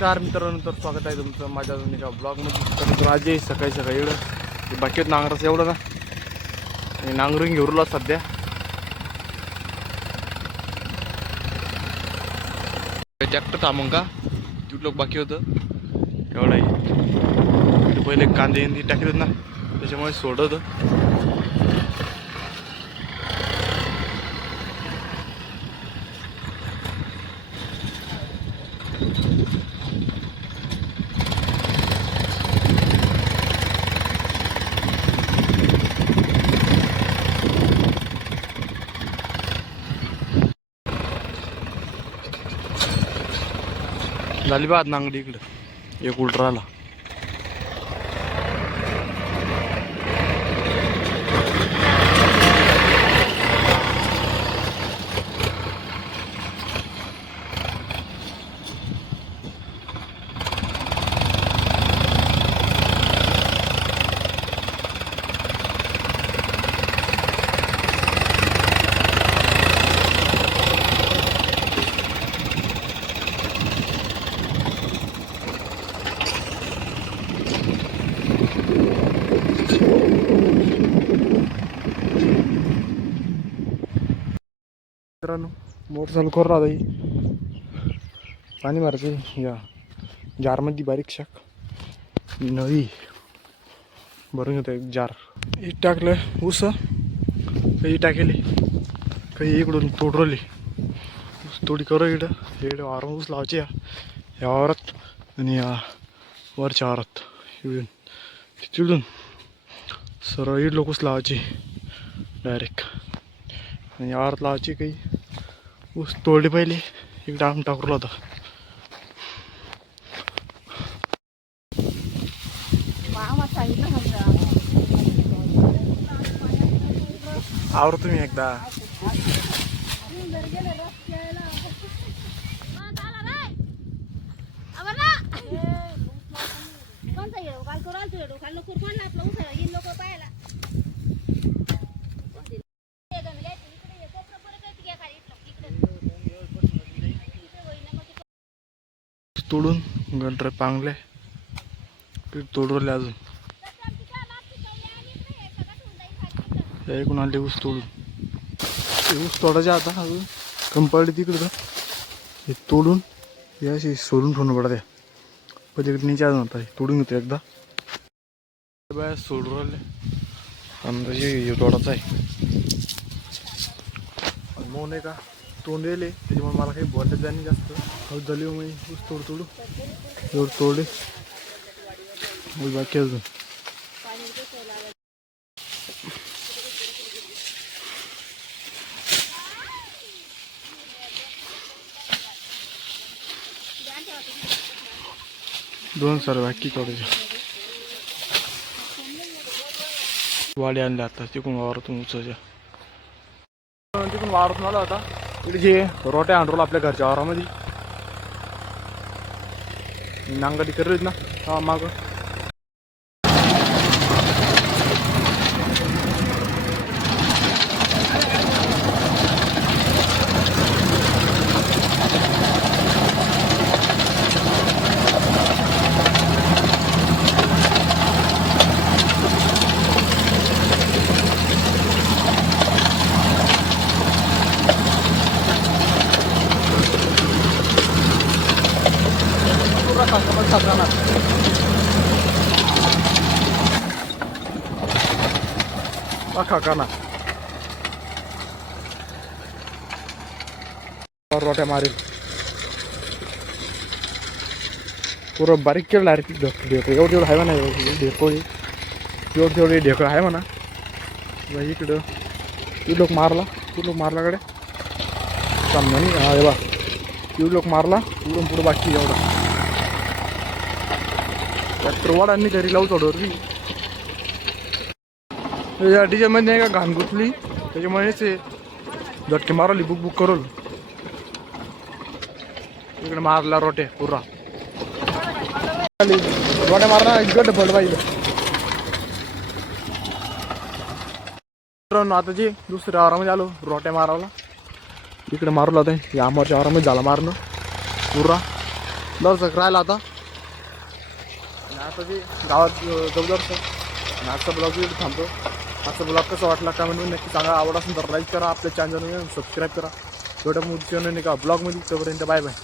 नमस्कार मित्रांनो, तर स्वागत आहे तुमचं माझ्या अजून एका ब्लॉगमध्ये. तर आज सकाळी सकाळी एवढं बाकी नांगराचं एवढं ना, आणि नांगरून घेऊला सध्या. ट्रॅक्टर थांबून का तिथे लोक बाकी होतं एवढं आहे. पहिले कांदे टाकलेत ना, त्याच्यामुळे सोडत झाली बा नांगडी. इकडं एक उलट राहिला. मित्रांनो, मोटर चालू करू राहता. पाणी मारायचं या जारमध्ये बारीक शाक नळी भरून घेतो. एक जार इट टाकलं, ऊस काही टाकेले, काही इकडून तोडवली. ऊस तोडी करू इकडं इकडे वारून ऊस लावायची या वावरात आणि या वरच्या वावरात. इकडून तिकडून सरळ इड लोक ऊस लावायची डायरेक्ट, आणि या वावरात लावायची. काही ऊस तोडले पहिले इकडे आणून टाकला होता. आवर तुम्ही एकदा. तोडून गंटर पांगले तोडवले. अजून ऐकून आले ऊस तोडून. ऊस तोडायचे आता अजून कंपाळी तिकडं हे तोडून हे अशी सोडून ठेवणं पडत आहे. पलीकडे नीचे अजून आता तोडून घेतो एकदा. बाय सोडून राहिले अंदाजे तोडायचा आहे. मग नाही का तोंड येले, त्याच्यामुळे मला काही बोलत जाणे जास्त हौस झाली. मी ऊस तोडू एवढं तोडले बाकी अजून. दोन सर बाकी तोडायचे. वाडी आणल्या आता तिकडून वावरातून उचलच्या. तिकडून वावरातून आला होता. इकडे जे रोट्या आणलं आपल्या घरच्या वावरामध्ये नांगडी करत ना. हा माग काना रोट्या मारेल. पुरं बारीक केलं डायरेक्ट ढेकळं. एवढं तेवढं आहे म्हणा ढेकळी. एवढं तेवढे ढेकळं आहे म्हणा. इकडं ती लोक मारला मारल्याकडे सामना नाही. हा बा ती लोक मारला इकडून पुढं बाकी एवढा ट्रॅक्टर वाडांनी घरी लावू थोडं. या डिझेलमध्ये नाही का घाण गुतली, त्याच्यामुळे ते झटके मारवली बुक करून. इकडे मारला रोटे पुरा रोट्या मारला गड्ड पडलं पाहिजे. आता जे दुसऱ्या वावरामध्ये आलो रोट्या मारावला. इकडे मारला होता या आमच्या वावरामध्ये झाला मारणं पुरा. दर्शक राहिला आता. आणि आता ते गावात जाऊ दर्शक. आणि आजचा ब्लॉग इथे थांबतो. आजचा ब्लॉग कसा वाटला कमेंटमध्ये नक्की सांगा. आवड असेल तर लाईक करा, आपल्या चॅनलला सबस्क्राईब करा. छोट्या मोठ्या चॅनल का ब्लॉगमध्ये. तोपर्यंत बाय बाय.